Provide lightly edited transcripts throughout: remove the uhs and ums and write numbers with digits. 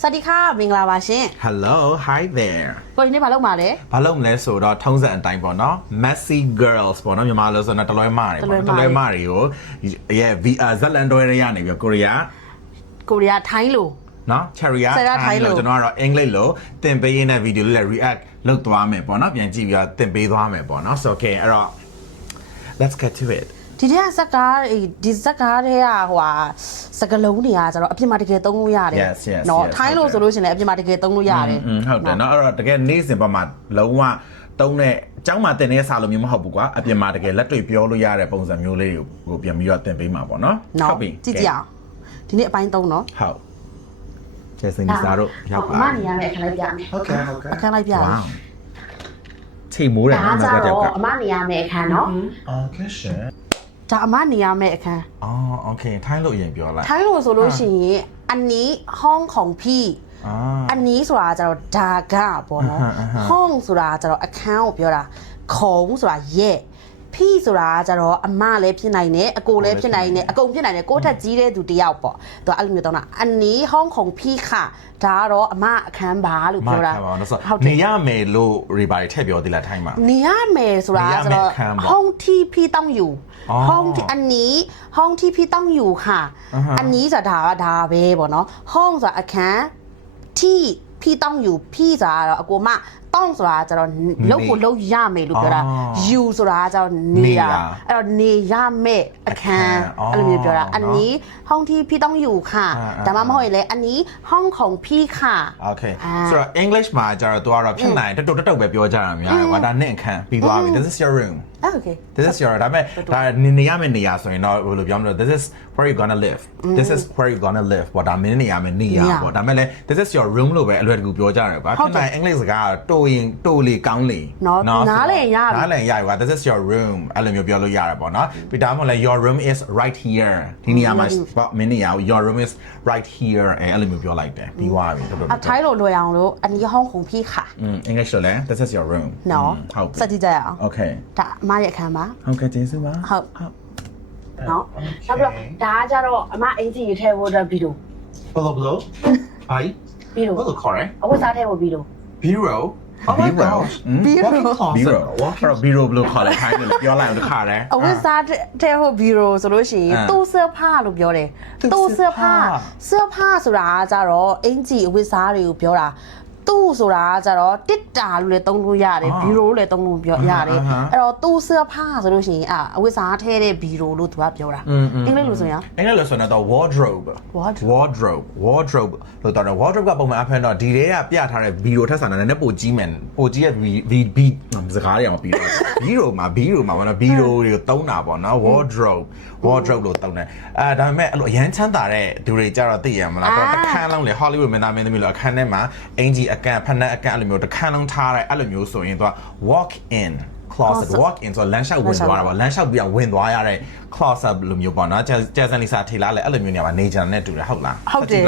สวัสดีค่ะမင်္ဂလာပါရှင် Hello hi there ကိုဒီနေ့ဘာလုပ်မှာလဲ ဘာလုပ်မလဲဆိုတော့ထုံးစံအတိုင်းပေါ့နော် Messy girls ပေါ့နော်မြန်မာလိုဆိုတော့တလွဲမားတွေပေါ့တလွဲမားတွေကိုရဲ့ VR ဇလန်တွဲရနေပြီးကိုရီးယားထိုင်းလို နော် Cherry ထိုင်းလိုကျွန်တော်ကတော့အင်္ဂလိပ်လိုသင်ပေးရတဲ့ဗီဒီယိုလေး react လုပ်သွားမယ်ပေါ့နော်ပြန်ကြည့်ပြီးတော့သင်ပေးသွားမယ်ပေါ့နော် so okay အဲ့တော့ let's get to it ဒီနေ့ဇက်ကားတွေကစကလုံးတွေကကျတော့အပြစ်မှာတကယ်သုံးလို့ရတယ်နော်ထိုင်းလို့ဆိုလို့ရှင်လည်းအပြစ်မှာတကယ်သုံးလို့ရတယ်ဟုတ်တယ်နော်အဲ့တော့တကယ်နေ့စဉ်ပေါ်မှာလုံးဝတုံးတဲ့အเจ้าမှာတင်နေစားလို့မျိုးမဟုတ်ဘူးကွာအပြင်မှာတကယ်လက်တွေ့ပြောလို့ရတဲ့ပုံစံမျိုးလေးကိုပြန်ပြီးတော့သင်ပေးမှာပေါ့နော်ဟုတ်ပြီကြည့်ကြအောင်ဒီနေ့အပိုင်း3နော်ဟုတ်ကျစင်စားတို့ရောက်ပါအမနေရမယ်အခန်းလိုက်ပြမယ်ဟုတ်ကဲ့အခန်းလိုက်ပြမယ်ချိန်မိုးတယ်နော်ဒါကြတော့အမနေရမယ်အခန်းနော်โอเคရှင်ဒါအမနေရမယ့်အခန်းโอเคထိုင်းလို့အရင်ပြောလိုက်ထိုင်းလို့ဆိုလို့ရှိရင်อันนี้ห้องของพี่อันนี้ဆိုတာကျတော့ဒါကပေါ့နော်ห้องဆိုတာကျတော့အခန်းကိုပြောတာခုံဆိုတာရဲ့พี่ဆိုတာကျတော့အမလည်းဖြစ်နိုင်တယ်အကိုလည်းဖြစ်နိုင်တယ်အကုန်ဖြစ်နိုင်တယ်ကိုယ့်ထက်ကြီးတဲ့သူတယောက်ပေါ့သူအဲ့လိုမျိုးတောင်းတာอันนี้ห้องของพี่ค่ะဒါကတော့အမအခန်းပါလို့ပြောတာနေရမယ်လို့ rebuy ထည့်ပြောသေးလားထိုင်းမှာနေရမယ်ဆိုတာကျတော့ห้องที่พี่ต้องอยู่ห้องที่อันนี้ห้องที่พี่ต้องอยู่ค่ะอันนี้ဆိုတာဒါပဲပေါ့နော်ห้องဆိုတာအခန်းที่พี่ต้องอยู่พี่ဆိုတာတော့အကိုမต้องဆိုတာကျတော့လုံးကိုလုံးရမယ်လို့ပြောတာ you ဆိုတာကျတော့နေရအဲ့တော့နေရမယ်အခန်းအဲ့လိုမျိုးပြောတာอันนี้ห้องที่พี่ต้องอยู่ค่ะဒါမှမဟုတ်ရင်လည်းอันนี้ห้องของพี่ค่ะโอเคဆိုတော့ English မှာကျတော့သူကတော့ဖြစ်နိုင်တုတ်ပဲပြောကြတာများတယ်ကွာဒါနဲ့အခန်းပြီးသွားပြီ this is your room okay this is your ဒါပေမဲ့ဒါနေရမယ်နေရဆိုရင်တော့ဘယ်လိုပြောမလဲ this is where you gonna live this is where you gonna live ဘာဒါမင်းနေရမယ်နေရပေါ့ဒါပေမဲ့လည်း this is your room လို့ပဲအလွယ်တကူပြောကြတယ်ကွာဖြစ်နိုင် English စကားတိုလေကောင်းလေနားလည်ရကွာ this is your room အဲ့လိုမျိုးပြောလို့ရတယ်ပေါ့နော်ပြီးဒါမှမဟုတ်လဲ your room is right here ဒီနေရာမှာမင်းနေရ your room is right here အဲ့လိုမျိုးပြောလိုက်တယ်ပြီးသွားပြီအထိုင်းလိုလွယ်အောင်လို့อันนี้ห้องของพี่ค่ะEnglish လို့လဲ this is your room နော်စကြည့်ကြရအောင် okay ဒါအမရဲ့အခန်းပါဟုတ်ကဲ့ကျေးဇူးပါဟုတ်နော်နောက်ပြီးတော့ဒါကကြတော့အမအင်ဂျီထည့်ဖို့အတွက်ဗီဒီယိုဘလို့အိုင်ဗီဒီယိုဘလို့ခေါ်ရအဝတ်စားထည့်ဖို့ဗီဒီယိုBiro Biro ဘလို့ခေါ်လဲခိုင်းတယ်ပြောလိုက်အောင်တခါလဲအဝတ်စားတဲ့ဟို Biro ဆိုလို့ရှိရင်ตู้เสื้อผ้าလို့ပြောတယ်ตู้เสื้อผ้าဆိုတာကကြတော့အင်ဂျီအဝတ်စားတွေကိုပြောတာตู้ဆိုတာကကြတော့တစ်တာလို့လည်းသုံးလို့ရတယ် Biro လို့လည်းသုံးလို့ပြောရတယ်အဲ့တော့ตู้เสื้อผ้าဆိုလို့ရှိရင်အဝတ်စားထဲတဲ့ Biro လို့သူကပြောတာအင်္ဂလိပ်လို့ဆိုရင်တော့ wardrobe လို့တော့ wardrobe ကပုံမှန်အဖန်တော့ဒီထဲကပြထားတဲ့ Biro ထက်ဆန်တာလည်းပိုကြီးမယ်ပိုကြီးရဲ့ V စကားတွေအောင်ပြီးတော့ Biro မှာဘာလို့ Biro တွေကိုသုံးတာပေါ့နော် wardrobe လို့သုံးတယ်ဒါပေမဲ့အဲ့လိုအရန်ချမ်းသာတဲ့သူတွေကြတော့သိရမလားတော့အခန်းလုံးလေ Hollywood မင်းသားမင်းသမီးလို့အခန်းထဲမှာအင်ဂျီအကန်ဖက်နက်အကန်အဲ့လိုမျိုးတစ်ခန်းလုံးထားတဲ့အဲ့လိုမျိုးဆိုရင်သူက walk in closet walk in ဆိုလမ်းလျှောက်ဝင်သွားတာပေါ့လမ်းလျှောက်ပြီးတော့ဝင်သွားရတဲ့ closet လိုမျိုးပေါ့နော်ကျန်စန်လီစာထေလာလေအဲ့လိုမျိုးနေရာမှာနေကြတဲ့တူတယ်ဟုတ်လားဟုတ်တယ်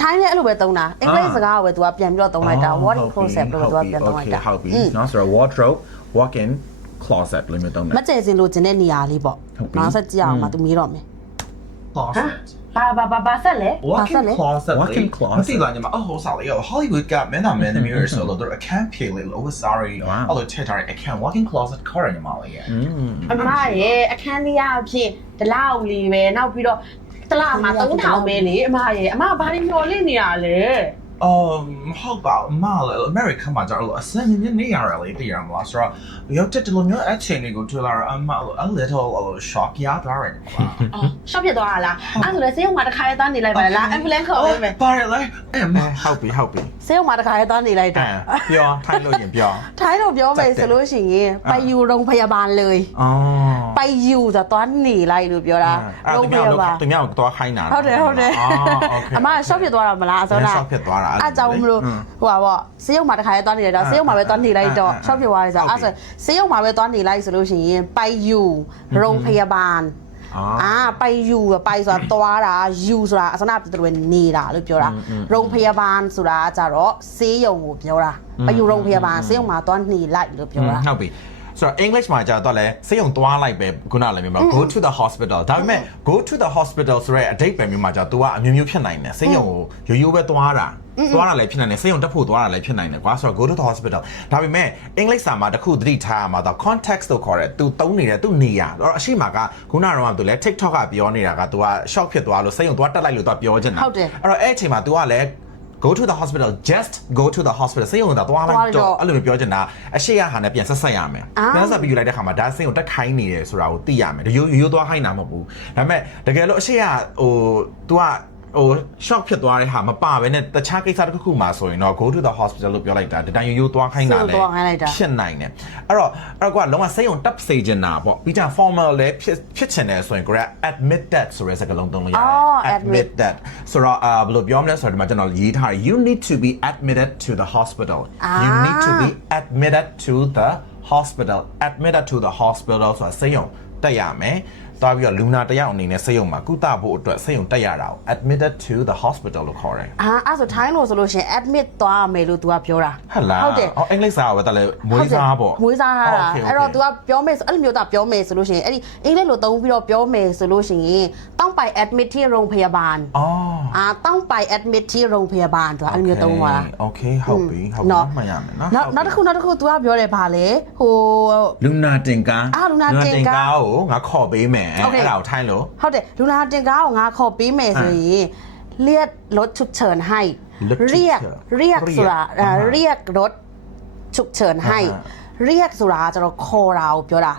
ထိုင်းလည်းအဲ့လိုပဲသုံးတာအင်္ဂလိပ်စကားကိုပဲသူကပြန်ပြီးတော့သုံးလိုက်တာ walk in closet လို့သူကပြန်သုံးလိုက်တာဟုတ်ပြီနော်ဆိုတော့ wardrobe walk in closet လို့မျိုးသုံးတယ်မကျဲစင်လို့ကျင်တဲ့နေရာလေးပေါ့နောက်ဆက်ကြည့်အောင်ပါသူမေးတော့မယ် closetဘာဆက်လဲ walk-in closet မသိလားညီမဟိုစားလေ Hollywood ကမင်းသားမင်းသမီးတွေဆိုတော့အကန်ဖြေလေလို့ sorry အဲ့လိုထည့်ထားတဲ့အကန် walk-in closet ခေါ်ရညီမလေးရဲ့အမရဲ့အခန်းလေးအဖြစ်ဒလောက်လေးပဲနောက်ပြီးတော့တလားမှာ3000ပဲလေအမရဲ့အမဘာတွေမျောလေးနေရလဲဟုတ်ပါမလဲ America မှာကျတော့အစင်းနေနေရတယ်လေတရားမလားဆိုတော့ရောက်တဲ့လိုမျိုးအချိန်လေးကိုတွေ့လာတော့a little shock ရသွားတယ်ကွာရှော့ဖြစ်သွားလားအဲ့ဆိုလည်းဆေးရုံမှာတစ်ခါလေးသွားနေလိုက်ပါလား ambulance ခေါ်ပေးမယ်ပါတယ်လေဟုတ်ပြီဆေးရုံမှာတစ်ခါလေးသွားနေလိုက်တာပြောထိုင်းလို့ရင်ပြောထိုင်းလို့ပြောမယ်ဆိုလို့ရှိရင်ไปอยู่โรงพยาบาลเลยไปอยู่ဆိုတော့သွားနေလိုက်လို့ပြောတာโรงพยาบาลသူများတော့ခိုင်းတာဟုတ်တယ်အမရှော့ဖြစ်သွားတာမလားအစောနာရှော့ဖြစ်သွားတာအဲ့ကြောင့်မလို့ဟိုပါပေါ့ဆေးရုံမှာတစ်ခါလေးသွားနေလိုက်တော့ဆေးရုံမှာပဲသွားနေလိုက်တော့ရှော့ဖြစ်သွားတယ်ဆိုအဲ့ဆိုဆေးရုံမှာပဲသွားနေလိုက်ဆိုလို့ရှိရင်ไปอยู่โรงพยาบาลไปอยู่ไปဆိုတာသွားတာ you ဆိုတာအစနာပြတယ်နေတာလို့ပြောတာโรงพยาบาลဆိုတာကြတော့ဆေးရုံကိုပြောတာไปอยู่โรงพยาบาลဆေးရုံမှာသွားနေလိုက်လို့ပြောတာဟုတ်ပြီ ဆိုတော့ English မှာကြာတော့လဲဆေးရုံသွားလိုက်ပဲခုနလည်းမျိုး go to the hospital ဒါပေမဲ့ go to the hospital ဆိုရဲအတိတ်ပဲမျိုးမှာကြာ तू ကအမျိုးမျိုးဖြစ်နိုင်တယ်ဆေးရုံကိုရိုးရိုးပဲသွားတာလည်းဖြစ်နိုင်တယ်ဆေးရုံတက်ဖို့သွားတာလည်းဖြစ်နိုင်တယ်ကွာဆိုတော့ go to the hospital ဒါပေမဲ့ English စာမှာတစ်ခုသတိထားရမှာတော့ context လို့ခေါ်တယ် तू သုံးနေတဲ့ तू နေရတော့အရှိမကခုနကတော့ तू လဲ TikTok ကပြောနေတာက तू က shock ဖြစ်သွားလို့ဆေးရုံသွားတက်လိုက်လို့ तू ပြောချင်တာအဲ့တော့အဲ့အချိန်မှာ तू ကလည်းgo to the hospital just go to the hospital ဆေးရုံကသွားလိုက်တော့အဲ့လိုမျိုးပြောချင်တာအရှိရဟာနဲ့ပြန်ဆက်ဆက်ရမယ်ပြန်ဆက်ပြီးယူလိုက်တဲ့ခါမှာဒါဆေးရုံတက်ခိုင်းနေတယ်ဆိုတာကိုသိရမယ်ရိုးသွားခိုင်းတာမဟုတ်ဘူးဒါပေမဲ့တကယ်လို့အရှိရतू ကshock ဖြစ်သွားတဲ့ဟာမပါဘဲနဲ့တခြားကိစ္စတစ်ခုမှာဆိုရင်တော့ go to the hospital လို့ပြောလိုက်တာတတိုင်းရိုးသွားခိုင်းတာလေဖြစ်နိုင်တယ်အဲ့တော့ကွာလုံးဝစိတ်ုံတက်စေချင်တာပေါ့ပြီးကြ formal လည်းဖြစ်ချင်တယ်ဆိုရင် grad admitted ဆိုတဲ့စကားလုံးသုံးလို့ရတယ် admitted ဆိုတော့ဘယ်လိုပြောမလဲဆိုတော့ဒီမှာကျွန်တော်ရေးထားတယ် you need to be admitted to the hospital you need to be admitted to the hospital admitted to the hospital ဆိုတာစိတ်ုံတက်ရမယ်သွားပြီးတော့လူနာတယောက်အနေနဲ့ဆေးရုံမှာကုသဖို့အတွက်ဆေးရုံတက်ရတာကို admitted to the hospital လို့ခေါ်တယ်အဲ့ဆိုထိုင်းလို့ဆိုလို့ရှိရင် admit သွားမယ်လို့ तू ကပြောတာဟုတ်တယ်အင်္ဂလိပ်စာကပဲတက်လဲမွေးစားပေါ့မွေးစားတာအဲ့တော့ तू ကပြောမယ်ဆိုအဲ့လိုမျိုးသားပြောမယ်ဆိုလို့ရှိရင်အဲ့ဒီအင်္ဂလိပ်လိုသုံးပြီးတော့ပြောမယ်ဆိုလို့ရှိရင်ต้องไป admit ที่โรงพยาบาลต้องไป admit ที่โรงพยาบาล तू အဲ့လိုမျိုးသုံးသွားတာโอเคဟုတ်ပြီဟုတ်ပြီမှတ်ရမယ်နော်နောက်တစ်ခု तू ကပြောတယ်ဗာလေဟိုလူနာတင်ကားကိုငါခေါ်ပေးမယ်အဲ့ဒါကိုထိုင်းလို့ဟုတ်တယ်လူနာတင်ကားကိုငါခေါ်ပေးမယ်ဆိုရင်เรียกรถฉุกเฉินให้เรียกဆိုတာเรียกรถฉุกเฉินให้เรียกဆိုတာကျတော့ခေါ်တာကိုပြောတာ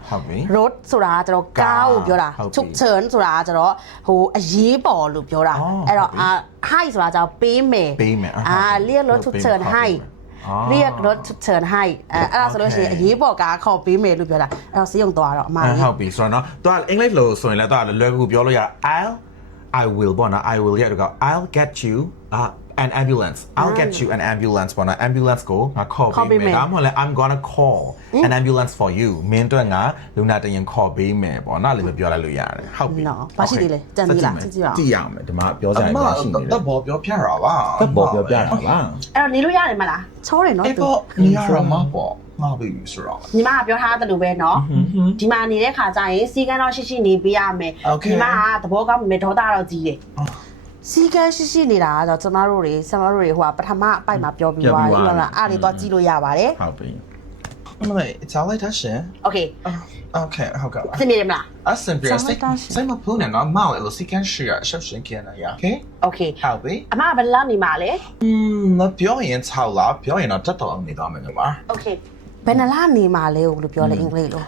รถဆိုတာကျတော့ကားကိုပြောတာฉุกเฉินဆိုတာကျတော့ဟိုအရေးပေါ်လို့ပြောတာအဲ့တော့ให้ဆိုတာကျတော့ပေးမယ်เรียกรถฉุกเฉินให้เรียกรถฉุกเฉินให้အဲ့ဒါဆိုလို့ရှိရင်အရေးပေါ်ကားခေါ်ပေးမယ်လို့ပြောတာအဲ့တော့ဆေးရုံသွားတော့အမှားဟုတ်ပြီဆိုတော့เนาะသူကအင်္ဂလိပ်လိုဆိုရင်လည်းသူကလွယ်ကူပြောလို့ရ I will ပေါ့နော် I will ရတော့ I'll get you an ambulance I'll get you an ambulance ပေါ့နော် ambulance ကိုငါခေါ်ပေးမယ်ဒါမှမဟုတ်လဲ I'm gonna call an ambulance for you မင်းတို့ငါလူနာတင်ရင်ခေါ်ပေးမယ်ပေါ့နော်လည်းပြောလိုက်လို့ရတယ်ဟုတ်ပြီနော်ဘာရှိသေးလဲကြံပြီလားကြည့်ကြည့်ရမယ်ဒီမှာပြောကြရင်ဘာရှိနေလဲတပ်ပေါ်ပြောပြတာပါတပ်ပေါ်ပြောပြတာပါအဲ့တော့နေလို့ရတယ်မလားချောတယ်နော်သူနေရမှာပေါ့ငါပြီဆိုတော့ညီမကပြောထားတယ်လို့ပဲเนาะဒီမှာနေတဲ့ခါကျရင်စီကန်းတော့ရှိနေပေးရမယ်ညီမကသဘောကောင်းမယ်ဒေါသတော့ကြီးတယ်စီကန်းရှိနေတာဆိုတော့ကျမတို့တွေဆရာတို့တွေဟိုကပထမအပိုက်မှာပြောပြီးသွားပြီဟုတ်လားအားတွေတော့ကြည့်လို့ရပါတယ်ဟုတ်ပြီမမေချာလိုက်တာရှင်โอเคဟုတ်ကဲ့အဆင်ပြေတယ်မလားအဆင်ပြေတယ်စိတ်မဖုန်းနဲ့တော့မောက်လို့စီကန်းရှိရရှောက်ရှင်ကျန်ရโอเคဟုတ်ပြီအမဘယ်လောက်နေမှာလဲမပြောရင်6လပြောရင်တော့တက်တော်နေတော့မယ်ကွာโอเคဘယ်နှလနေမှာလဲလို့ပြောလဲအင်္ဂလိပ်လို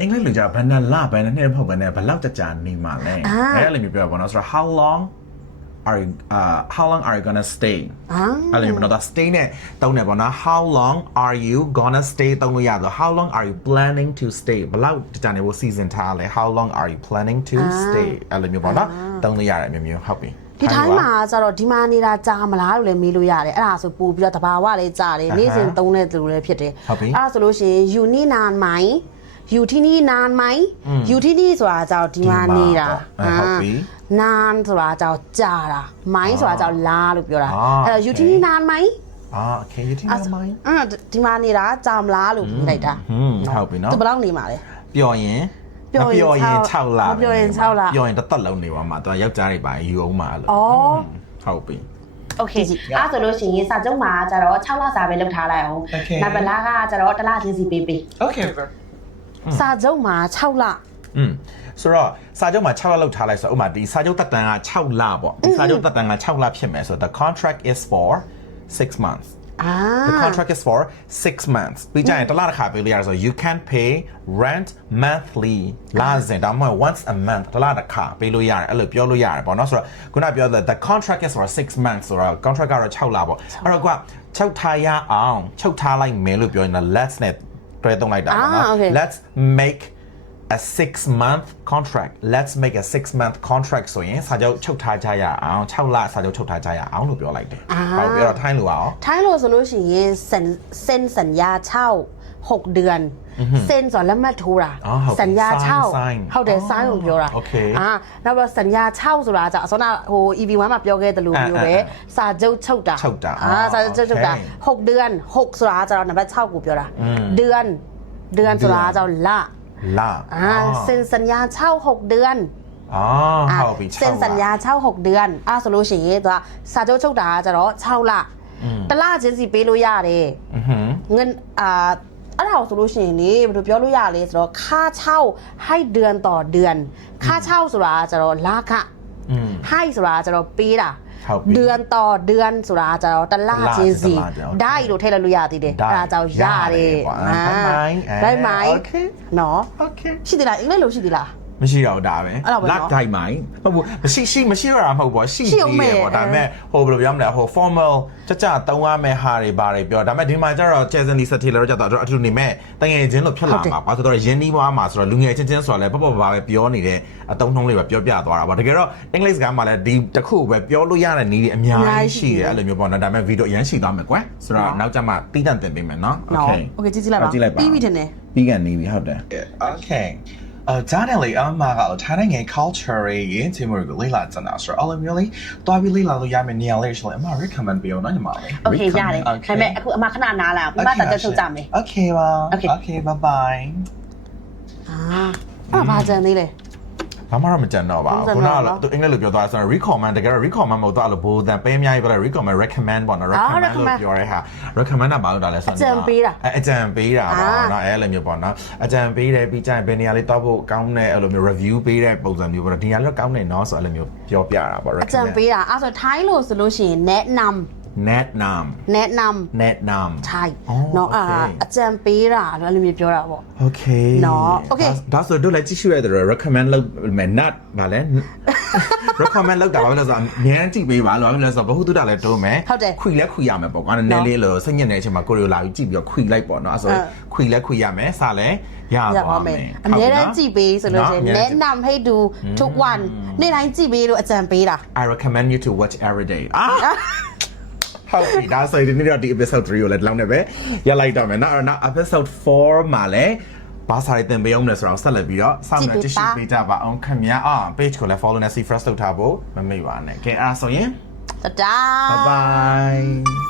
အင်္ဂလိပ်လိုကြာဘယ်နှလဘယ်နှစ်မဟုတ်ဘယ်နဲ့ဘယ်လောက်ကြာနေမှာလဲအဲ့လိုမျိုးပြောပါတော့ဆိုတော့ how long are you gonna stay အဲ့လိုမျိုးတော့ stay နဲ့တုံးနေပါတော့ how long are you gonna stay တုံးလို့ရတော့ how long are you planning to stay ဘယ်လောက်ကြာနေဖို့ season ထားလဲ how long are you planning to stay အဲ့လိုမျိုးပေါ့နော်တုံးလို့ရတယ်မျိုးဟုတ်ပြီဒီတိုင်းမှာကျတော့ဒီမှာနေတာကြာမလားလို့လည်းမေးလို့ရတယ်အဲ့ဒါဆိုပို့ပြီးတော့တဘာဝလည်းကြာတယ်နေ့စဉ်သုံးတဲ့သူလည်းဖြစ်တယ်အဲ့ဒါဆိုလို့ရှိရင် you นี่นานไหม you ที่นี่นานไหม you ที่นี่ဆိုတာကျတော့ဒီမှာနေတာนานဆိုတာကျတော့ကြာတာမိုင်းဆိုတာကျတော့လာလို့ပြောတာအဲ့တော့ you ที่นี่นานไหมโอเค you ที่นี่นานไหมဒီမှာနေတာကြာမလားလို့ပြောလိုက်တာဟုတ်ပြီเนาะသူဘယ်လောက်နေမှာလဲပြောရင်ပြောရင်6လပြောရင်6လပြောရင်တစ်သက်လုံးနေပါမှာသူကယောက်ျားတွေပါယူအောင်မှာလို့ဟုတ်ပြီโอเคအဲ့ဆိုလို့ရှိရင်စာချုပ်မှာကျတော့6လစာပဲလုပ်ထားလိုက်အောင်နံပါတ်လာကကျတော့တစ်လချင်းစီပေးโอเคစာချုပ်မှာ6လဆိုတော့စာချုပ်မှာ6လလောက်ထားလိုက်ဆိုတော့ဥပမာဒီစာချုပ်တက်တန်းက6လပေါ့ဒီစာချုပ်တက်တန်းက6လဖြစ်မယ်ဆိုတော့ the contract is for 6 months the contract is for 6 months ပြီးကြရင်တစ်လတစ်ခါပေးလို့ရဆို you can pay rent monthly လာစဉ်ဒါမှမဟုတ် once a month တစ်လတစ်ခါပေးလို့ရတယ်အဲ့လိုပြောလို့ရတယ်ပေါ့နော်ဆိုတော့ခုနပြောတဲ့ the contract is for 6 months ဆိုတော့ contract ကတော့6လပေါ့အဲ့တော့ကချုပ်ထားရအောင်ချုပ်ထားလိုက်မယ်လို့ပြောရင် let's နဲ့တွဲသုံးလိုက်တာပေါ့နော် let's make a 6-month contract let's make a 6-month contract ဆိုရင်စာချုပ်ချုပ်ထားကြရအောင်6လစာချုပ်ချုပ်ထားကြရအောင်လို့ပြောလိုက်တယ်ဟုတ်ပြောတော့ထိုင်းလို့အောင်ထိုင်းလို့ဆိုလို့ရှိရင်เซ็นสัญญาเช่า6เดือนเซ็นဆိုလက်မှတ်ထိုးတာสัญญาเช่าဟုတ်တယ် sign ကိုပြောတာနောက်တော့สัญญาเช่าဆိုတာကြာအစောကဟို EV1 မှာပြောခဲ့တယ်လို့မျိုးပဲစာချုပ်ချုပ်တာစာချုပ်ချုပ်တာ6เดือน6ဆိုတာကြာတော့နံပါတ်6ကိုပြောတာเดือน เดือนสุราจะละ လာ เซ็นสัญญาเช่า6เดือน อ๋อဟုတ်ပြီ เซ็นสัญญาเช่า6เดือนဆိုလို့ရှိရင်သူကစာချုပ်ချုပ်တာကြတော့6လတစ်လချင်းစီပေးလို့ရတယ် อือหือ เงินအဲ့ဒါကိုဆိုလို့ရှိရင်လေဘယ်လိုပြောလို့ရလဲဆိုတော့ค่าเช่าให้เดือนต่อเดือนค่าเช่าဆိုတာကြတော့လခให้ဆိုတာကြတော့ပေးတာเดือนต่อเดือนဆိုတာကြတော့တစ်လချင်းစီได้လို့ထည့်လိုက်လို့ရသေးတယ်အဲ့ဒါကြောင့်ရတယ်ได้ไหมเนาะ โอเค ရှိသေးလားအင်္ဂလိပ်လိုရှိသေးလား မရှိတော့ဒါပဲ အဲ့တော့ပဲနော် လက်တိုင်းမိုင်းဟုတ်ဘူးမရှိတော့တာမဟုတ်ဘူးရှိ ရှိအောင် သေးတယ် မယ် ပေါ့ဒါပေမဲ့ဟိုဘယ်လိုပြောမလဲဟို formal ကြတုံးရမယ့်ဟာတွေပါတယ်ပြောဒါပေမဲ့ဒီမှာကျတော့ Jason Lee Taylor တော့ကျတော့အထူးနေမဲ့တငယ်ချင်းလို့ဖြစ်လာမှာဘာဆိုတော့ရင်းနှီးပွားမှာဆိုတော့လူငယ်ချင်းချင်းဆိုတော့လည်းပေါ့ပေါ့ပါပဲပြောနေတဲ့အတုံးနှုံးလေးပဲပြောပြသွားတာပေါ့တကယ်တော့ English ကမှလည်းဒီတစ်ခုပဲပြောလို့ရတဲ့နည်းတွေအများကြီးရှိတယ်အဲ့လိုမျိုးပေါ့နော်ဒါပေမဲ့ဗီဒီယိုအရင်ရှိသွားမယ်ကွယ်ဆိုတော့နောက်ကျမှပြီးတန်တင်ပေးမယ်နော် Okay ကြည့်ကြည့်လိုက်ပါပြီးပြီထင်တယ် ပြီးကန်နေပြီဟုတ်တယ် Okay. Daniel, Amaga, Tanning and culture, Timur, Lila, and Asher, all of really, Dobby Lila, Yamin, Neil, Emma, recommend beyond animal. โอเคရတယ်ဒါပေမဲ့အခုအမခဏနားလာပြီးမှတက်တက်ထုတ်ကြမယ် Okay, well, okay, bye bye. အဲ့ဘာကြံသေးလဲ ဘာမှမကြံတော့ပါဘူးခုနကသူအင်္ဂလိပ်လိုပြောသွားဆိုတော့ recommend တကယ်တော့ recommend မဟုတ်တော့လို့ဘိုးတန်ပေးအများကြီးပြောတယ် recommend recommend ပေါ့နော် recommend လို့ပြောရဲဟာ recommend ကဘာလို့တာလဲဆိုတော့အကြံပေးတာပေါ့နော်အဲ့လိုမျိုးပေါ့နော်အကြံပေးတယ်ပြီးကြရင်ဘယ်နေရာလေးတောက်ဖို့ကောင်းတဲ့အဲ့လိုမျိုး review ပေးတဲ့ပုံစံမျိုးပေါ့နော်ဒီနေရာလေးကောင်းနေနော်ဆိုအဲ့လိုမျိုးပြောပြတာပေါ့ အကြံပေးတာအဲ့ဆိုထိုင်းလို့ဆိုလို့ရှိရင် แนะนำ แนะนำ ใช่เนาะအကြံပေးတာအဲ့လိုမျိုးပြောတာပေါ့ โอเค เนาะโอเค ဒါဆိုတို့လည်းကြည့်ရှုရတယ် recommend လုပ်မယ် not ဗာလဲ recommend လုပ်တာဘာလို့လဲဆိုတော့အများကြီးကြည့်ပေးပါလို့ဘာလို့လဲဆိုတော့ဘ ഹു တုတလည်းတိုးမယ်ခွေလဲခွေရမယ်ပေါ့ကွာနည်းနည်းလေးလို့စိတ်ညစ်နေတဲ့အချိန်မှာကိုရီယိုလာပြီးကြည့်ပြီးတော့ခွေလိုက်ပေါ့နော်အဲ့ဆိုခွေလဲခွေရမယ်စလဲရပါမယ် အများတန်းကြည့်ပေးဆိုလို့ရှိရင်แนะนำให้ดูทุกวันနေ့တိုင်းကြည့်ပေးလို့အကြံပေးတာ I recommend you to watch every day ဟုတ်ပြီဒါဆိုရင်ဒီနေ့တော့ဒီ episode 3ကိုလည်းဒီလောက်နဲ့ပဲရလိုက်တော့မယ်နော်အဲ့တော့ episode 4မှာလည်းဘာသာရေးသင်ပေးအောင်လဲဆိုတော့ဆက်လက်ပြီးတော့စောင့်နေကြည့်ရှုပေးကြပါအောင်ခင်ဗျာpage ကိုလည်း follow နဲ့ see first လုပ်ထားဖို့မမေ့ပါနဲ့ကဲအဲ့ဒါဆိုရင် Ta-da! bye bye